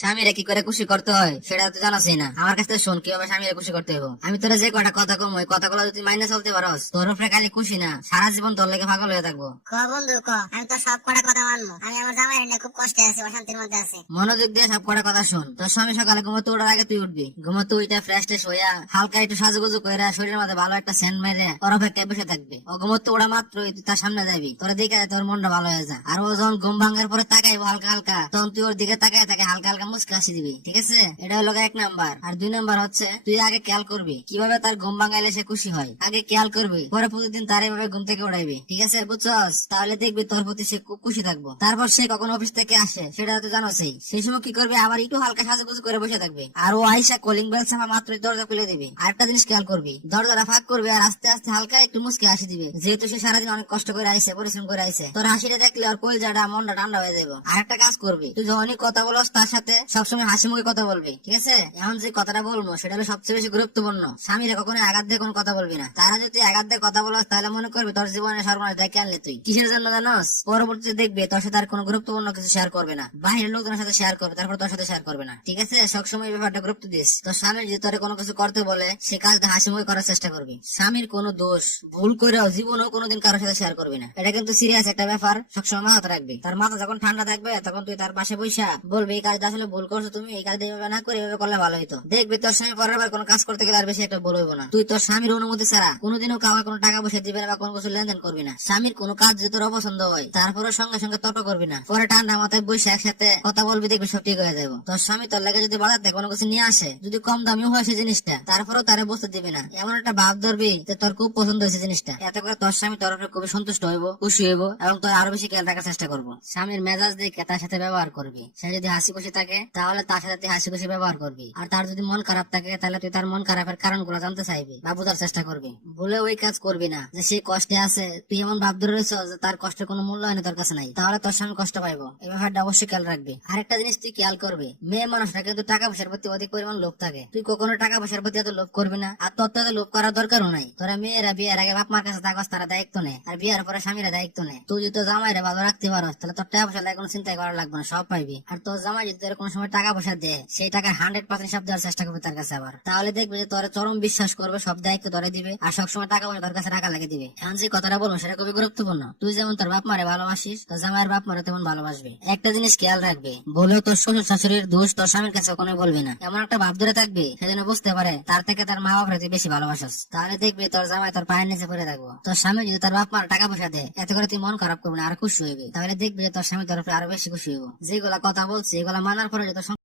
স্বামীরা কি করে খুশি করতে হয় সেটা তো জানাসই না। আমার কাছে শোন কিভাবে স্বামীরা খুশি করতে হবে। আমি তোরা যে কটা কথা কম ওই কথাগুলো যদি মাইনে চলতে পারস, তোর উপরে খালি খুশি না, সারা জীবন তোর লেগে পাগল হয়ে থাকবো। ক বন্ধু ক, আমি তো সব কটা কথা মানবো। আমি আমার জামাইয়ের নিয়ে খুব কষ্টে আছি, অশান্তির মধ্যে আছি। মনোযোগ দিয়ে সব কটা কথা শোন। তোর স্বামী সকালে ঘুমোতে ওঠার আগে তুই উঠবি, ঘুমোতে উইটা ফ্রেশ ট্রেশ হইয়া হালকা একটু সাজুগুজু করে শরীরের মধ্যে ভালো একটা সেন্ট মেরে ওর অপেক্ষায় বসে থাকবে। ও ঘুমোতে ওড়া মাত্রই তুই তার সামনে যাবি, তোরা দেখে তোর মনটা ভালো হয়ে যা। আর ও যখন ঘুম ভাঙার পরে তাকাইবো হালকা হালকা, তখন তুই ওর দিকে তাকায় তাকে হালকা হালকা মুচকে হাসি দিবি, ঠিক আছে? এটা হলো এক নাম্বার। আর দুই নাম্বার হচ্ছে তুই আগে খেয়াল করবি কিভাবে তার ঘুম ভাঙাইলে সে খুশি হয়। আগে খেয়াল করবি, পরে প্রতিদিন তার এইভাবে ঘুম থেকে উড়াইবি, ঠিক আছে? বুঝছস? তাহলে দেখবি তোর প্রতি সে খুব খুশি থাকবো। তারপর সে কখন অফিস থেকে আসে সেটা তো জানোসই, সেই সময় কি করবে, আবার একটু হালকা সাজুগুজু করে বসে থাকবে। আর ও আইসা কলিং বেল ছাপা মাত্রই দরজা খুলে দিবে। আরেকটা জিনিস খেয়াল করবি, দরজাটা ফাঁক করবে আর আস্তে আস্তে হালকা একটু মুচকে হাসি দিবে, যেহেতু সে সারাদিন অনেক কষ্ট করে আইসে, পরিশ্রম করে আইসে। তোর হাসিটা দেখলে ওর কলজাটা মনটা ঠান্ডা হয়ে যাবে। আরেকটা কাজ করবি, তুই যখনই কথা বলস তার সাথে সবসময় হাসি মুখে কথা বলবি, ঠিক আছে? এখন যে কথাটা বলবো সেটা হলো সবচেয়ে বেশি গুরুত্বপূর্ণ। স্বামীরা কখনো আঘাত দিয়ে কোনো কথা বলবি না। তারা যদি আঘাত দিয়ে কথা বলস তাহলে মনে করবি তোর জীবনে সর্বনাশ দেখে আনলে তুই। কিসের জন্য জানোস? পরবর্তীতে দেখবি তোর সাথে আর কোনো গুরুত্বপূর্ণ কিছু শেয়ার করবে না, বাহিরের লোকজনের সাথে শেয়ার করবে, তারপর তোর সাথে শেয়ার করবে না, ঠিক আছে? সবসময় এই ব্যাপারটা গুরুত্ব দিস। তোর স্বামী যদি তোর কোনো কিছু করতে বলে সে কাজটা হাসি মুখে করার চেষ্টা করবি। স্বামীর কোনো দোষ ভুল করেও জীবনেও কোনোদিন কারোর সাথে শেয়ার করবি না। এটা কিন্তু সিরিয়াস একটা ব্যাপার, সবসময় মাথাতে রাখবি। তার মাথা যখন ঠান্ডা থাকবে তখন তুই তার পাশে বইসা বলবি এই কাজটা আসলে ভুল করছো তুমি, এই কাজটা এইভাবে না করে এইভাবে করলে ভালো হইতো। দেখবি তোর স্বামী পরের বার কোনো কাজ করতে গেলে আর বেশি একটা ভুল হইব না। তুই তোর স্বামীর অনুমতি ছাড়া কোনোদিনও কাউকে কোনো টাকা পয়সা দিবে না বা কোনো কিছু লেনদেন করবি না। স্বামীর কোনো কাজ যদি তোর অপছন্দ হয় তারপরে সঙ্গে সঙ্গে তর্ক করবি না, পরে ঠান্ডা মাথায় বসে একসাথে কথা বলবি, দেখবি সব ঠিক হয়ে যাবো। তোর স্বামী তোর লাগে যদি বাজাতে কোনো কিছু নিয়ে আসে, যদি কম দামিও হয় সেই জিনিসটা, তারপরেও তারে বসতে দিবি না। এমন একটা ভাব ধরবি যে তোর খুব পছন্দ হয়েছে জিনিসটা। এত করে তোর স্বামী তোর উপরে খুবই সন্তুষ্ট হইব, খুশি হইব এবং তোর আরো বেশি খেয়াল রাখার চেষ্টা করবো। স্বামীর মেজাজ দেখে তার সাথে ব্যবহার করবি। সে যদি হাসি খুশি থাকে তাহলে তার সাথে তুই হাসি খুশি ব্যবহার করবি। আর তার যদি মন খারাপ থাকে তাহলে তুই তার মন খারাপের কারণগুলো জানতে চাইবি বা বোঝার চেষ্টা করবি। ভুলে ওই কাজ করবি না যে সে কষ্টে আছে, তুই এমন ভাব ধরে রয়েছ যে তার কষ্টের কোনো মূল্য হয় না তোর কাছে নাই, তাহলে তোর স্বামী কষ্ট পাইবো। এই ব্যাপারটা অবশ্যই খেয়াল রাখবি। আরেকটা জিনিস তুই খেয়াল করবি, মেয়ে মানুষরা কিন্তু টাকা পয়সার প্রতি অধিক পরিমাণ লোভ থাকে। তুই কখনো টাকা পয়সার প্রতি এত লোভ করবি না, আর তোর তো এত লোভ করার দরকারও নাই। তোরা মেয়েরা বিয়ের আগে বাপ মার কাছে থাকস, তারা দায়িত্ব নেয়, আর বিয়ের পরে স্বামীরা দায়িত্ব নেয়। তুই যদি তোর জামাইরা ভালো রাখতে পারস তাহলে তোর টাকা পয়সা লাগে কোনো চিন্তা করা লাগবে না, সব পাইবি। আর তোর জামাই যদি তোর কোনো সময় টাকা পয়সা দেয় সেই টাকা 100% সব দেওয়ার চেষ্টা করবে তার কাছে আবার, তাহলে দেখবি যে তোর চরম বিশ্বাস করবে, সব দায়িত্ব ধরে দিবে আর সবসময় টাকা পয়সা তোর কাছে রাখা লাগিয়ে দিবে। এখন যে কথাটা বলবো সেটা খুবই গুরুত্বপূর্ণ। তুই যেমন তোর বাপ মারে ভালোবাসিস, তোর জামাইয়ের বাপ মারে তেমন ভালোবাসবে। একটা জিনিস খেয়াল রাখবে, বলেও তোর শ্বশুর শাশুড়ির দোষ তোর স্বামীর কাছে কখনোই বলবি না। এমন একটা ভাব ধরে থাকবে সেজন্য বুঝতে পারে তার থেকে তার মা বাপরে তুই বেশি ভালোবাসিস। তাহলে দেখবি তোর জামাই তোর পায়ের নিচে পড়ে থাকবো। তোর স্বামী যদি তোর বাপ মার টাকা পয়সা দেয় এত করে তুই মন খারাপ করবি না, আর খুশি হইবি। তাহলে দেখবি যে তোর স্বামী তোর উপরে আরো বেশি খুশি হইব। যেগুলা কথা বলছি এগুলা মানার পরে যত